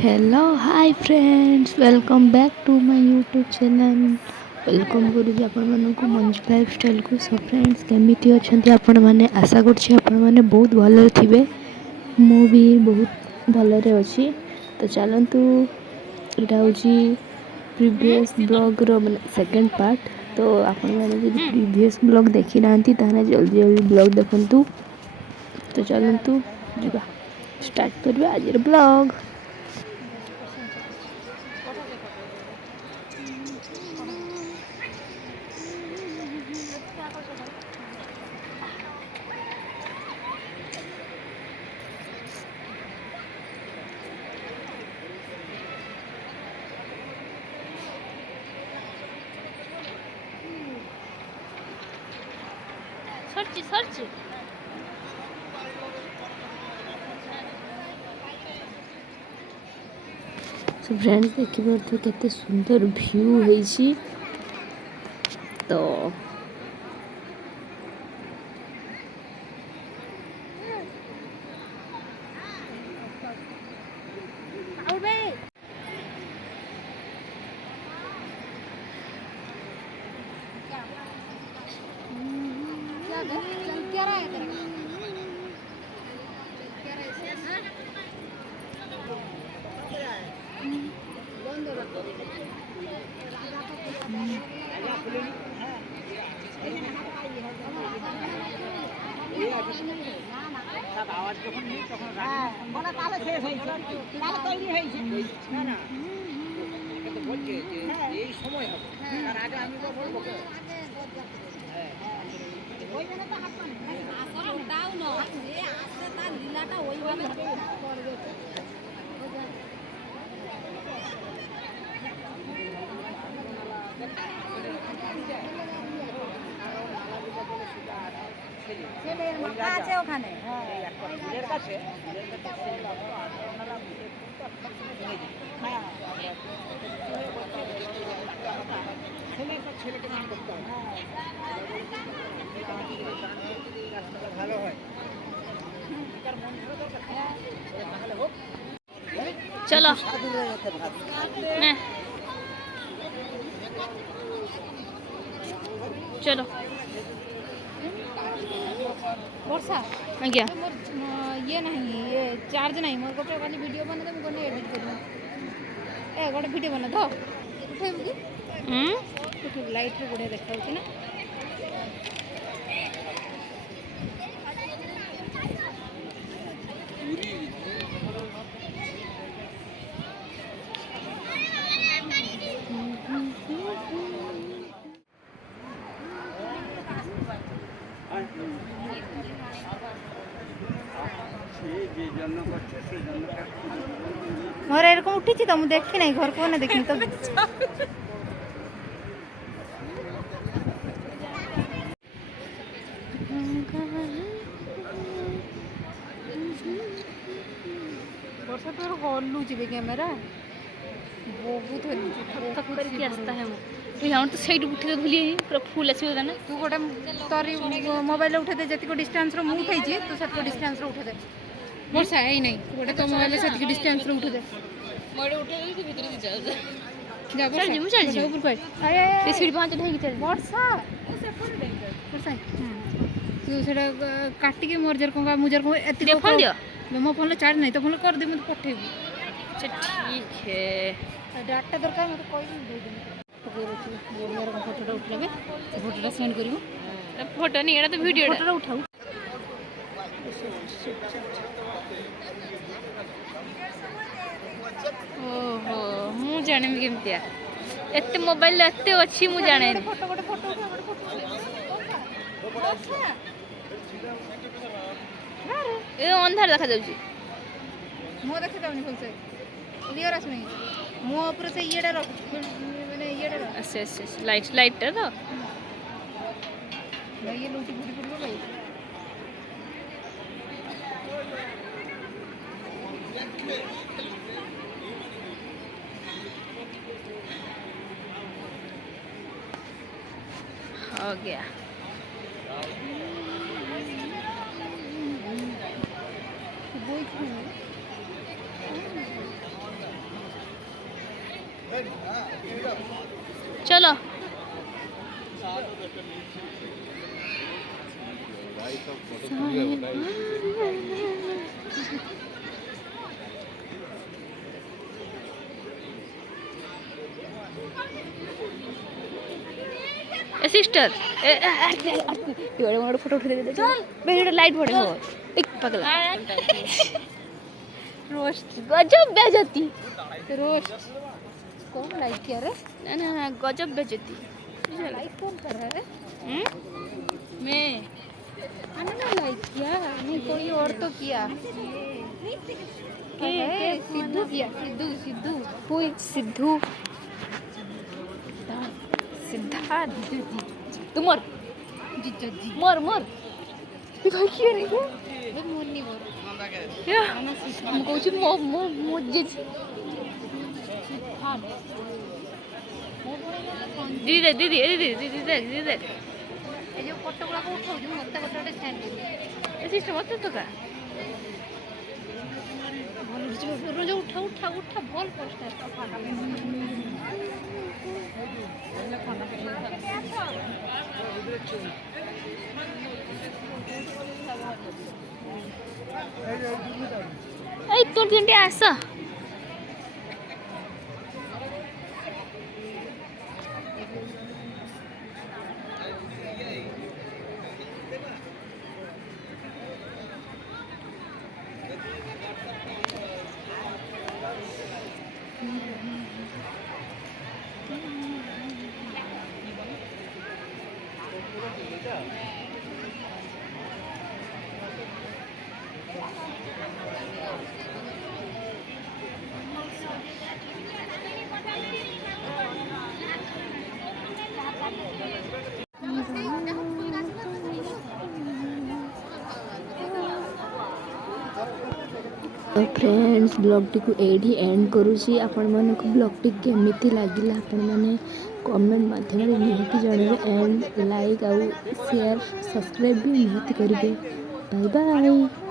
Hello hi friends welcome back to my YouTube channel. Welcome करुँच आपण मानक Manju lifestyle को। सो फ्रेंड्स केमिति अछंती आपण माने, आशा करछि आपण माने बहुत भलरे थिबे। मु भी बहुत भलरे अछि। तो चलंतु एटा होछि प्रीवियस ब्लॉग रो माने सेकंड पार्ट। तो आपण माने जदि प्रीवियस ब्लॉग देखि नांती ताने जल्दी जल्दी ब्लॉग देखंतु। तो चलंतु जिबा स्टार्ट करबा आज ब्लॉग। सरची सरची सो फ्रेंड्स देखिए केते सुंदर व्यू है। तो আওয়াজ যখন নেই তখন বলা তাহলে শেষ হয়েছে, তাহলে তৈরি হয়েছে না না, কিন্তু বলছে যে এই সময় হবে, তার আগে আমি তো বলবো হ্যাঁ ওই জন্য তো হাত পানি আসলে ওটাও নয়, যে আসছে তার লীলাটা ওইভাবে করবে। ছেলের মাথা আছে ওখানে, ফুলের কাছে ছেলেকে নাম করতে হবে, ভালো হয়। चलो मैं चलो वर्षा आज्ञा मोर ये नहीं, ये चार्ज नहीं मोर गोटे खाली वीडियो बना दे मुझे एडिट कर ए गोटे वीडियो बना दो उठेबु कि उठे लाइट रे बढ़िया देखा होती ना। मोर एरकम उठी तो मुझे देखी नहीं, घर को ना देखी तो वर्षा तो हल्लू जी कैमेरा बहुत थक करके आस्ता है वो तो यहाँ तो साइड उठी तो भूली पूरा फुल आसीबो ना। तू गोटे तोरी मोबाइल उठे दे, जति डिस्टेंस रो मु उठै छी तू सेति डिस्टेंस रो उठे दे। वर्षा है नहीं गोटे तो मोबाइल सेति डिस्टेंस रो उठे दे, मोड़े उठे तो भीतर से चल जा चल वर्षा जी, चल जी। ऊपर कोई आय ये सीढ़ी पांच ढाई चल वर्षा वर्षा तू सेटा काटी के मोर जर को मुजर को एति फोन दियो। मो फोन चार्ज नहीं तो फोन कर दे, मुझे पठेबी। अच्छा ठीक है डाटा दरकार मत कोई दे दे मेरा फोटोटा उठले बे फोटोटा सेंड करियो। फोटो नहीं एड़ा तो वीडियो फोटोटा उठाऊ ओहो मु जाने में केमतिया एते मोबाइल एते अछि मु जाने फोटो गोटे फोटो उठा गोटे फोटो ए अंधार देखा जाउची मो देखे जाउनी भलसे क्लियर आसुनी मो ऊपर से येडा रख माने येडा रख अच्छा अच्छा लाइट लाइट तो भाई ये लूटी फूटी फूटी भाई हो गया। चलो सिस्टर एवढे मोठे फोटो उठे दे चल बेटा लाइट पड़े हो एक पगला रोस्ट गजब बेइज्जती रोस्ट कौन लाइक किया रे? ना गजब बेइज्जती लाइक कौन कर रहा है? मैं मैंने ना लाइक किया, नहीं कोई और तो किया। के सिद्धू किया, सिद्धू सिद्धू हुई सिद्धू सिद्धार्थ तू मर जीजा जी मर मर काय किए रे वे मुन्नी बोल क्या आना सिद्धू हम कहू छी मो मो मो जे हाँ दीदी दे दीदी दीदी दीदी दे दीदी दे ये जो फोटो गुला को उठाऊ जो मत फोटो स्टैंड ए सिस्टर मत तो का बोल जो उठा उठा उठा बोल पोस्टर का फाटा এই তোর তিনটে আসা तो फ्रेंड्स ब्लॉग टी एडी एंड करुँची आपण मानक ब्लॉग टी केमिति लागिला आपण माने कमेंट माध्यम निहाती जानवे एंड लाइक आउ शेयर सब्सक्राइब भी निहाती करेंगे। Bye bye.